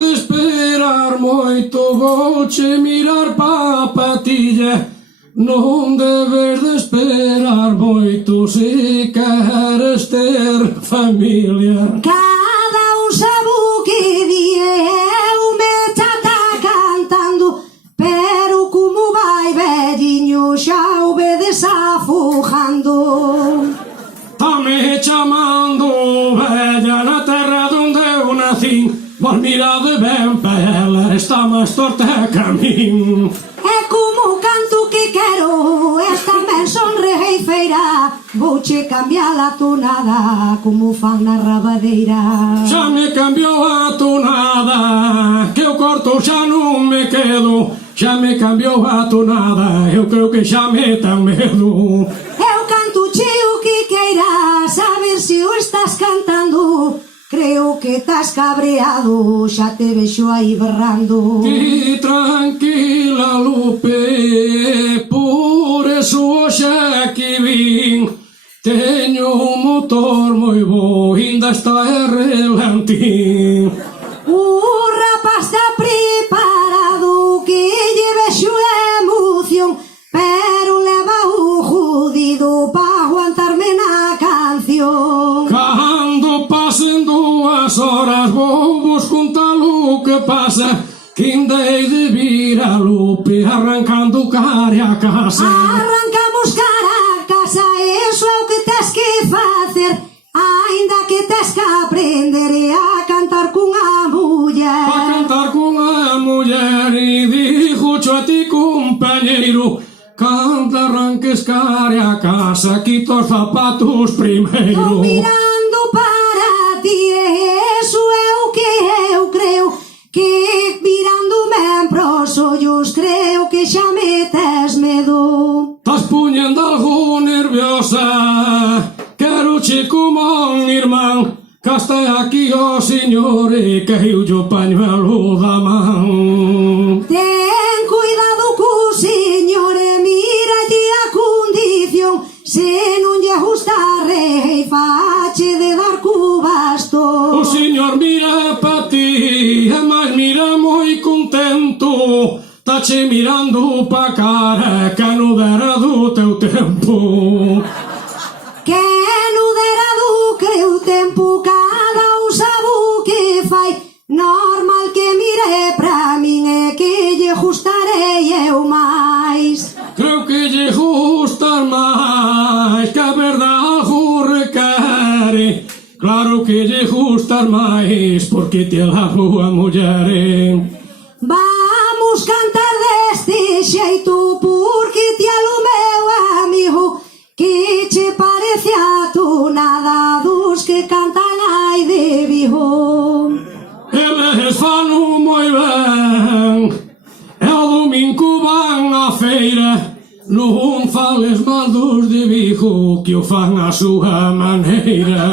De esperar moito vouche mirar pa patilla. Non debes de esperar moito se queres ter familia. Cada un sabe o que di, eu me chata cantando, pero como vai velliño xa o vedes afujando. Tame chamando bella na terra donde eu nací. Vos mirade ben pela, está máis torta que a min. É como canto que quero, esta ben sonrei feira, vouche cambiar a tonada como fan na rabadeira. Xa me cambiou a tonada, que eu corto xa non me quedo. Xa me cambiou a tonada, eu creo que xa me ten medo. Eu canto cheo que queiras, a ver se o estás cantando. Creo que estás cabreado, xa te vexo aí berrando. Ti tranquila, Lupe, por eso xa aquí vin. Teño un motor moi bo, ainda está relantín. O rapaz está preparado, que lle vexo emoción, pero leva o jodido pa aguantarme na canción. Cando pasen 2 horas vou vos contar o que pasa, que ainda hei de vir a Lupe arrancando cara a casa. Arrancamos cara a casa, eso é o que tes que facer, aínda que tes que aprender a cantar cunha muller. Pa cantar cunha muller e dixo a ti compañeiro, cando arranques cara a casa quita os zapatos primeiro. Tô mirando para ti, eso é o que eu creo, que mirándome en pros ollos creo que xa me tes medo. Estás puñendo algo nerviosa, quero che como un irmán, que está aquí o señor e que eu o pañuelo da man. Ten cuidado co señor, miralle a condición, se non lle gusta rei, fache de dar cu bastón. O señor mira pa ti, e máis mira moi contento, tache mirando pa cara, que non dera do teu tempo. Que non dera do creu tempo, cada un sabe o que fai, normal que mire pra min e que lle gustarei eu máis. Creo que lle gustas máis, que a verdade algo requere. Claro que lle gustas máis, porque te la boa muller. Vamos cantar deste xeito, porque ti alo meu amigo, que che parece a tonada dos que cantan ai de Vigo. Eles fano moi ben, e o domingo van á feira. Non fales mal dos de Vigo, que o fan a súa maneira.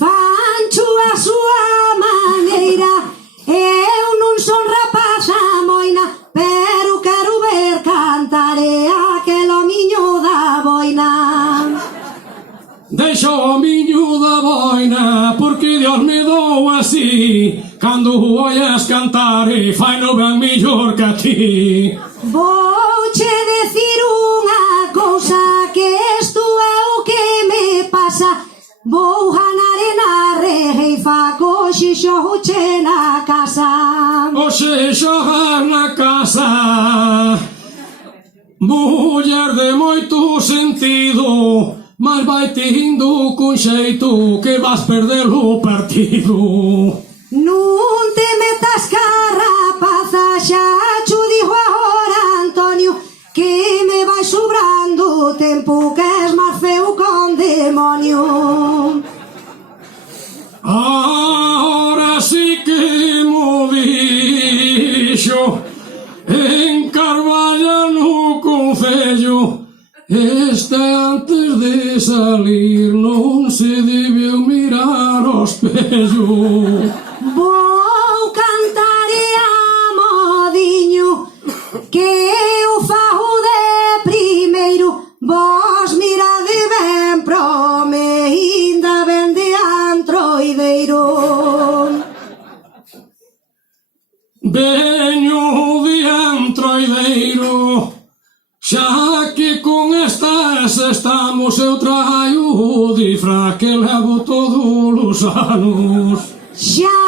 Fancho a súa maneira, eu non son rapaza moina, pero quero ver cantar aquel homiño da boina. Deixa o miño da boina, porque Dios me dou así. Cando o oias cantar e fai no ben millor que a ti. Vouche decir unha cousa, que isto é o que me pasa. Vou ganar na reifa, coxe xoche na casa. Oxe xogas na casa, muller de moito sentido, mas vai tindo con xeito que vas perder o partido. Non te metas carrapaza, xa cho dijo agora Antonio, que me vai sobrando tempo, que es máis feo con demonio. Ahora sí que mo dixo, en Carballa no Concello, este antes de salir non se debeu mirar ao espello. Vou cantar a modiño, que eu fago de primeiro, vos mirade ben pro me, inda ben de antroideiro. Veño de entroideiro, xa que con estas estamos eu traio o disfraz que levo todos os anos. Xa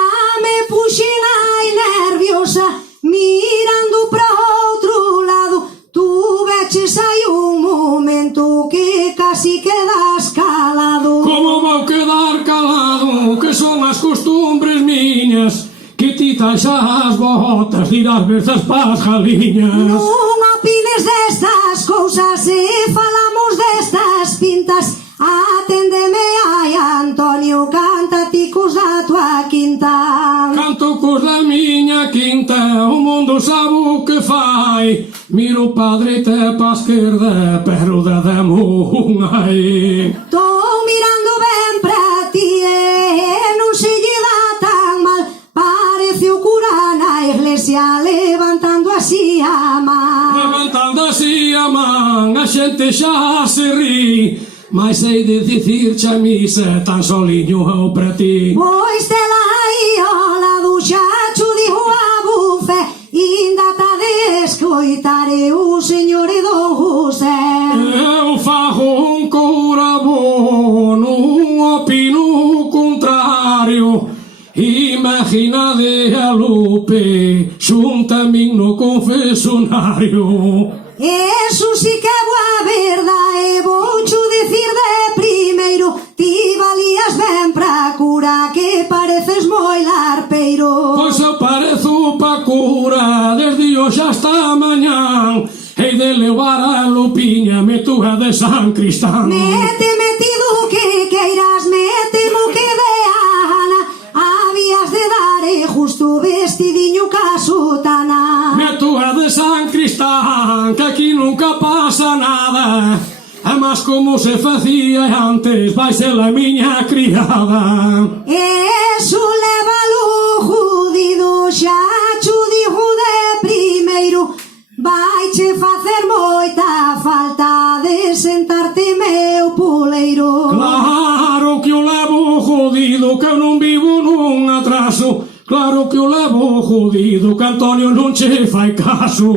me puxen ai nerviosa, mirando para outro lado. Tu veches hai un momento que casi quedas calado. Como vou quedar calado, que son as costumbres miñas, que ti tais as botas, dirás veces pas galiñas. Non opines destas cousas e falamos destas pintas. Aténdeme, ai Antonio, canta ti cos da tua quinta. Canto cos da miña quinta, o mundo sabe o que fai. Miro pa dereita e pa esquerda, pero damos un ai. Tô mirando ben pra ti e non se lle dá tan mal. Parece o cura na iglesia levantando así a man. Levantando así a man, a xente xa se ri, mas hei de dicirche a misa tan soliño eu para ti. Pois tela aí ao lado, xa cho dijo a bufe, inda ta de escoitar o señor e don José. Eu fago un cura bo, non opino o contrario. Imaginade a Lupe xunta a min no confesionario. Eso sí que é boa verdade, voucho dicir de primeiro. Ti valías ben pra cura, que pareces moi larpeiro. Pois eu parezo pa cura, desde hoxe hasta mañán. Hei de levar a Lupiña, metúa de San Cristán. Mete metido que queiras, metemo que de Ana. Habías de dar justo vestidiño ca sotana. Metúa de San Cristán, que aquí nunca pasa nada. É máis como se facía antes, vai ser a miña criada. Eso lévalo judido, xa cho digo de primeiro. Vaiche facer moita falta de sentarte meu puleiro. Claro que o levo jodido, que eu non vivo nun atraso. Claro que o levo jodido, que Antonio non che fai caso.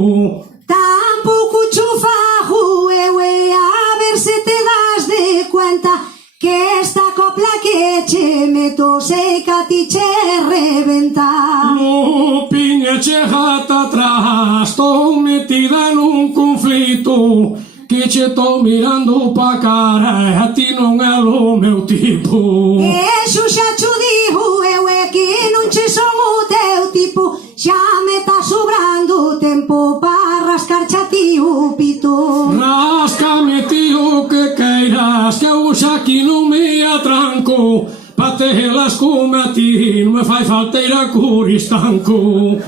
Tampouco cho fago eu e a ver se te das de cuenta que esta copla que che meto sei que a ti che reventa. Lupiña che jata atrás, tô metida nun conflito, que che tô mirando pa cara e a ti non é o meu tipo. Eso xa cho digo eu é que non che son o teu tipo. Xa me tá sobrando tempo para rascarche a ti o pito. Ráscame ti o que queiras, que eu xa aquí non me atranco. Pa telas como a ti non me fai falta ir a Coristanco.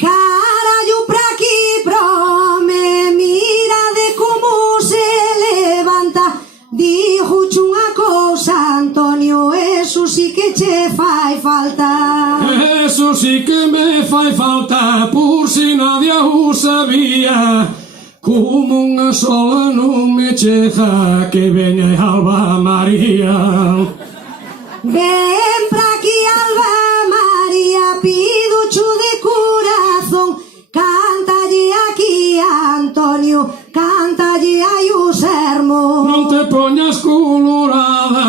Carallo pra aquí, prome, mira de como se levanta. Dijuche unha cousa, Antonio, eso sí que che fai falta. Eso sí que me fai falta, por si nadie o sabía. Como unha sola non me chega, que veña Alba María. Ven pra aquí, Alba María, pido cho de corazón. Cántalle aquí a Antonio, cántalle aí o sermón. Non te poñas colorada,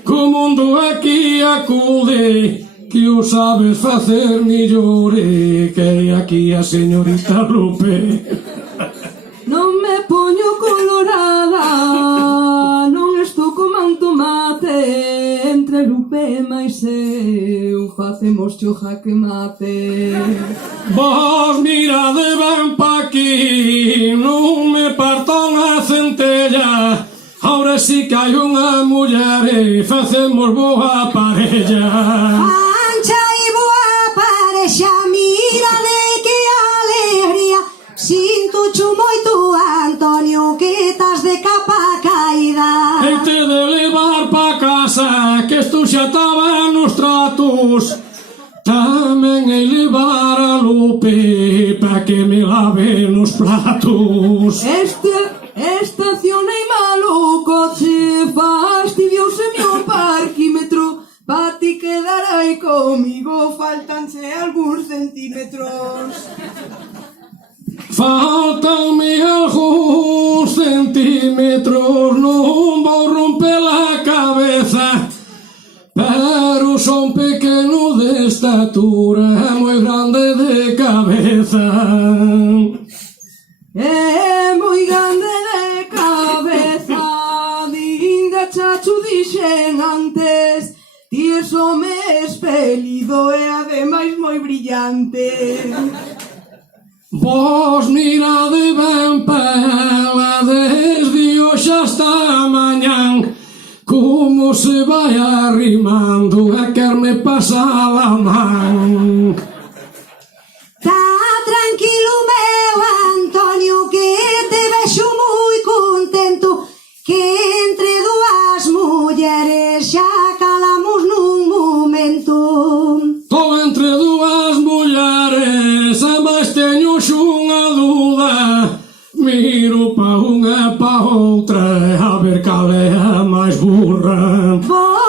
que o mundo aquí acude, que o sabes facer millore, que aquí a señorita Lupe. Non me poño colorada, non estou como un tomate. Entre Lupe e máis eu facemos cho jaque mate. Vos mirade ben pa aquí, non me partan a centella. Ahora sí que hai unha muller e facemos boa parella. Ancha e boa parexa, mírade que alegría. Sinto cho moito, Antonio, que estás de capa caída. Heite de levar pa casa, que isto xa estaba nos tratos. Tamén hei levar a Lupe pa que me lave nos platos. Estacionei malo o coche, fastidiouse-me o parquímetro. Pa ti quedar aí que comigo faltanse algúns centímetros. Faltanme algúns centímetros, non vou romper a cabeza, pero son pequeno de estatura e moi grande de cabeza. É moi grande de cabeza, dinga chacho dixen antes, ti es home espelido e ademais moi brillante. Vos mirade ben pela desde hoxe hasta mañán, como se vai arrimando e querme pasar a man. Tá tranquilo, meu Antonio, que te vexo moi contento, que entre dúas mulleres xa calamos nun momento. Tô entre dúas mulleres, e máis teño xunha duda, miro pa unha e pa outra, a ver cal é a máis burra. Vos